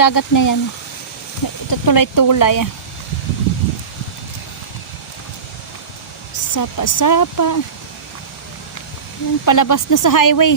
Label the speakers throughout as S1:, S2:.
S1: dagat na yan. Ito tulay-tulay. Sapa-sapa. Palabas na sa highway.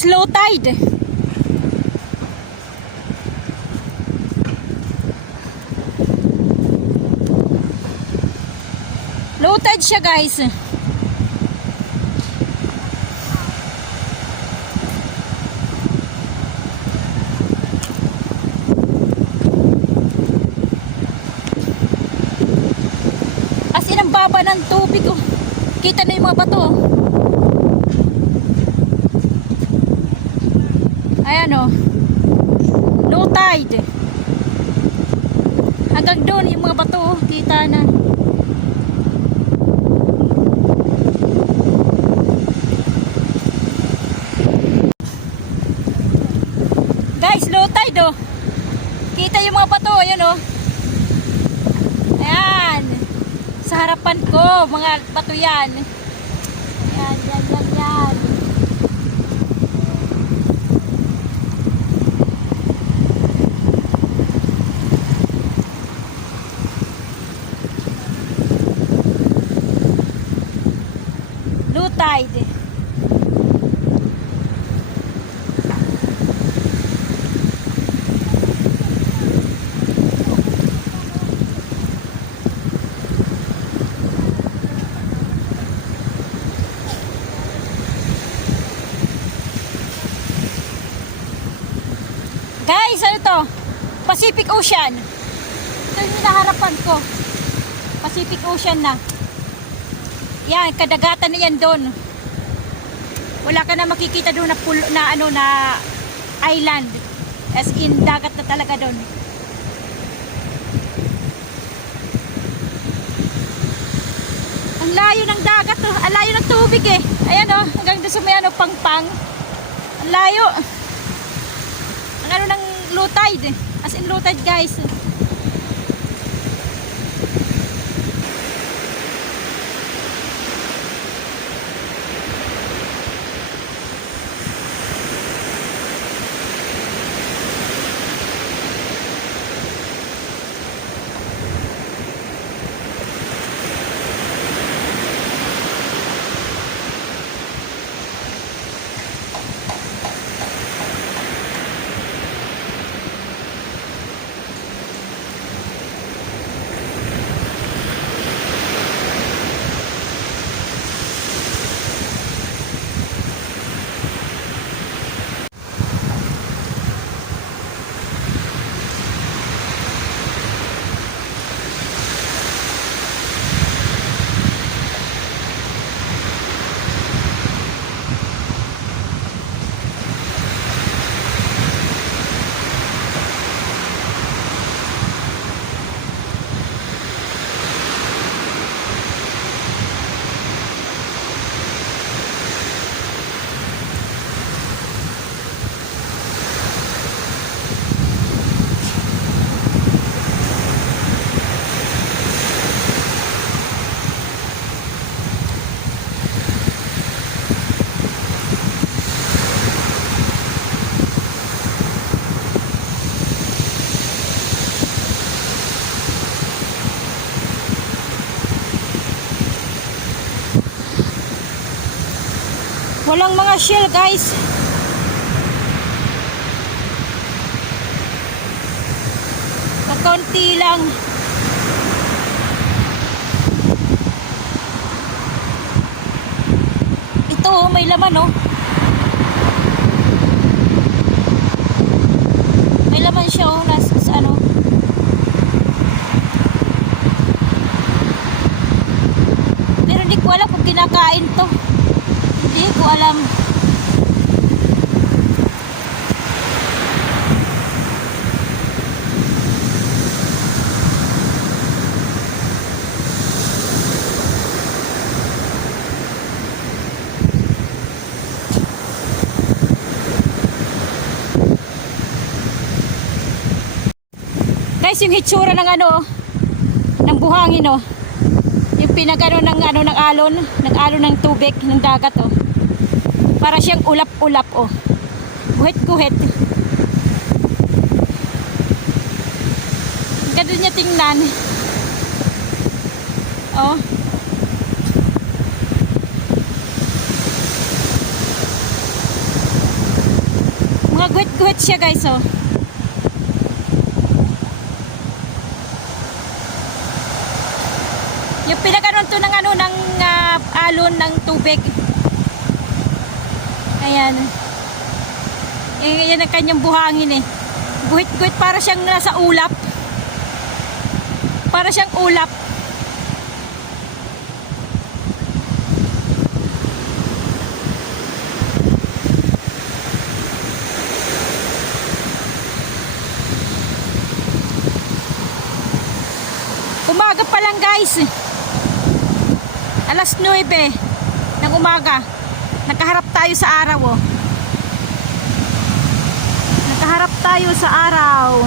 S1: Guys, low tide. Low tide siya, guys. As in, ang baba ng tubig. Oh. Kita na yung mga bato. Oh. Ayan o. Tide. Hanggang doon yung mga bato kita na. Guys, low tide oh. Kita yung mga bato, ayan oh. Ayan. Sa harapan ko, mga bato yan. Ayan, yan, yan, yan. Low tide. Guys, ano to? Pacific Ocean. Ito yung hinaharapan ko. Pacific Ocean na. Yan, kadagatan na yan doon. Wala ka na makikita doon na pulo, na ano na island. As in dagat na talaga doon. Ang layo ng dagat, oh. ang layo ng tubig eh. Ayan oh, hanggang doon sa may ano, pangpang. Ang layo. Ang ano ng low tide. eh. As in low tide guys. Walang mga shell guys. Kakunti lang. Ito oh, may laman oh. May laman siya oh, nasa sa ano. Pero hindi ko alam kung kinakain to. Alam. Guys, yung hitsura ng ano, ng buhangin oh. Yung pinagano ng ano ng alon, ng alon ng tubig, ng dagat oh. Para siyang ulap-ulap oh. Guhit-guhit. Ganda niya tingnan. Oh. Mga guhit-guhit siya guys oh. Yung pinagano'n to ng ano ng ah, alon ng tubig. Ayan. Yan, yan ang kanyang buhangin eh. Guhit-guhit para siyang nasa ulap. Para siyang ulap. Umaga pa lang guys. Alas 9 ng umaga. Nakaharap tayo sa araw oh. Nakaharap tayo sa araw.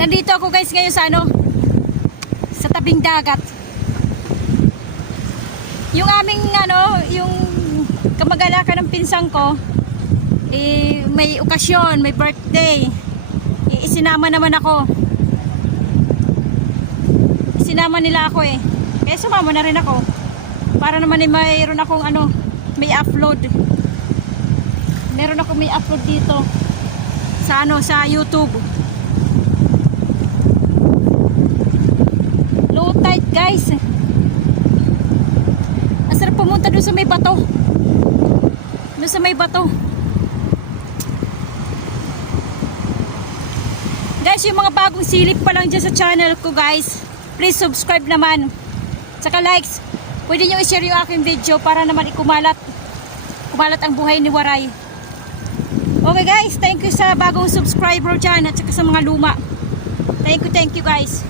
S1: Nandito ako guys ngayon sa ano sa tabing dagat. Yung aming ano, yung kamag-alakan ng pinsang ko eh, may okasyon, may birthday. Eh, isinama naman ako. Isinama nila ako eh. Kaya sumama na rin ako. Para naman eh, mayroon akong ano, may upload. Meron ako may upload dito sa ano, sa YouTube. Low tide guys. Ang sarap pumunta doon sa may bato. Doon sa may bato. Guys, yung mga bagong silip pa lang dyan sa channel ko guys, please subscribe naman. Saka likes, pwede nyo i-share yung aking video para naman ikumalat. Kumalat ang buhay ni Waray. Okay guys, thank you sa bagong subscriber dyan at sa mga luma. Thank you, thank you guys.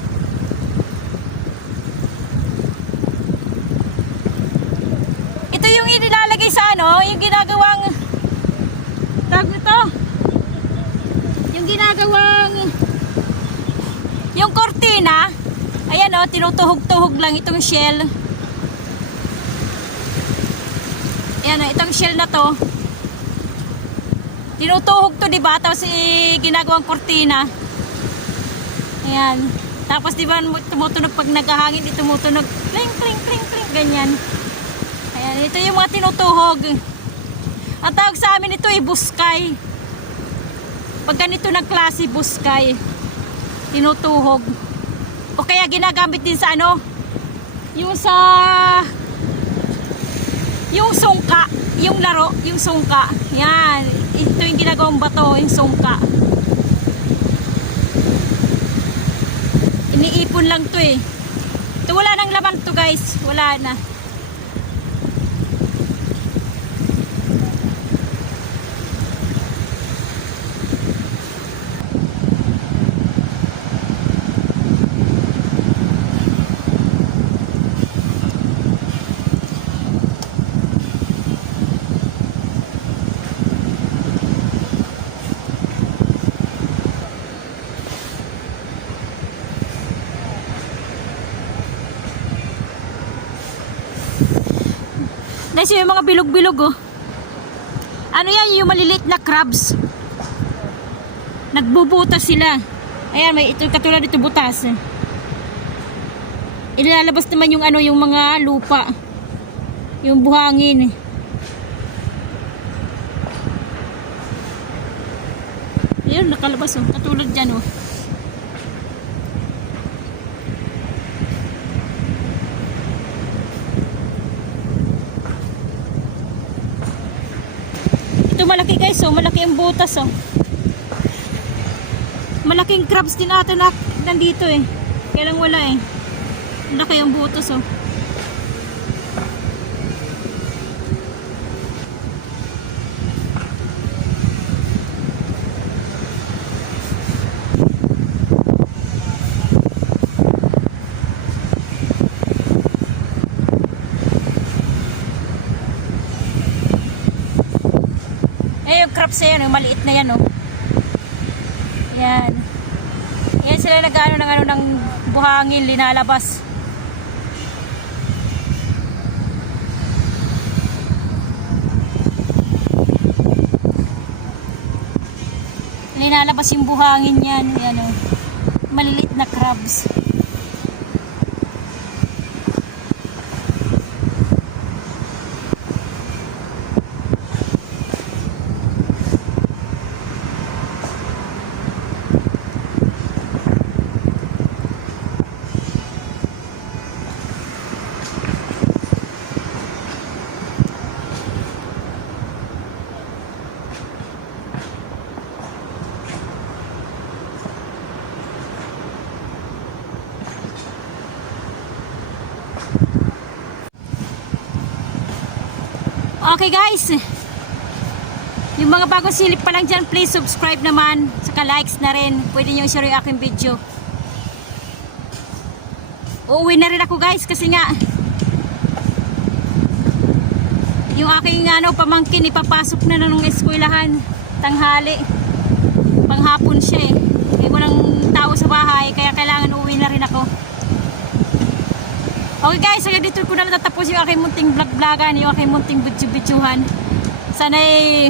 S1: Yung inilalagay sa ano, yung ginagawang tag nito. Yung ginagawang yung kortina. Ayan oh, tinutuhog-tuhog lang itong shell. Ayan oh, itong shell na to. Tinutuhog to, di ba? Tapos eh, ginagawang kortina. Ayan. Tapos di ba tumutunog pag naghahangin, di tumutunog. Kling, kling, kling, kling. Ganyan. Ito yung mga tinutuhog. Ang tawag sa amin ito ay buskay. Pag ganito ng klase, buskay. Tinutuhog. O kaya ginagamit din sa ano? Yung sa... Yung sungka. Yung laro, yung sungka. Yan. Ito yung ginagawang bato, yung sungka. Iniipon lang to eh. Ito wala nang laman to guys. Wala na. Guys, yung mga bilog-bilog oh. Ano yan, yung maliliit na crabs. Nagbubutas sila. Ayan, may ito katulad ito butas. Ilalabas naman yung ano, yung mga lupa. Yung buhangin. Ayun, nakalabas oh. Katulad dyan oh. Malaki guys, oh. malaki ang butas oh. Malaking crabs din ata na nandito eh. Kaya lang wala eh. Malaki ang butas oh. Na yan, yung maliit na yan, oh. Yan. Yan sila nag-ano ng ano ng buhangin, linalabas. Linalabas yung buhangin yan, yan oh. Maliliit na crabs. Okay guys. Yung mga bagong silip pa lang dyan, please subscribe naman. Saka likes na rin. Pwede nyo share yung aking video. Uuwi na rin ako guys kasi nga yung aking ano, pamangkin ipapasok na na nung eskwelahan. Tanghali. Panghapon siya eh. Eh walang tao sa bahay kaya kailangan uuwi na rin ako. Okay guys, hanggang dito ko na natatapos yung aking munting vlog-vlogan, yung aking munting video-videohan. Sana'y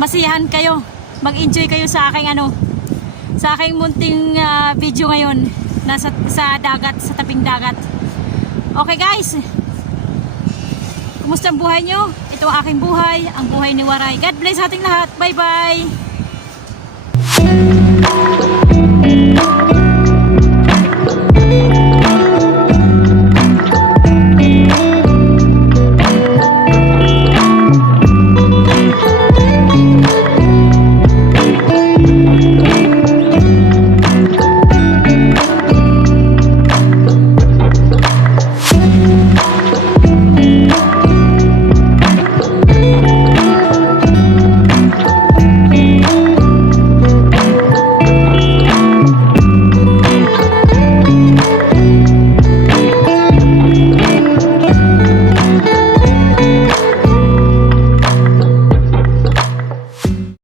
S1: masiyahan kayo. Mag-enjoy kayo sa aking ano, sa aking munting ah, video ngayon nasa sa dagat, sa tabing dagat. Okay guys. Kumusta ang buhay nyo? Ito ang aking buhay, ang buhay ni Waray. God bless ating lahat. Bye-bye.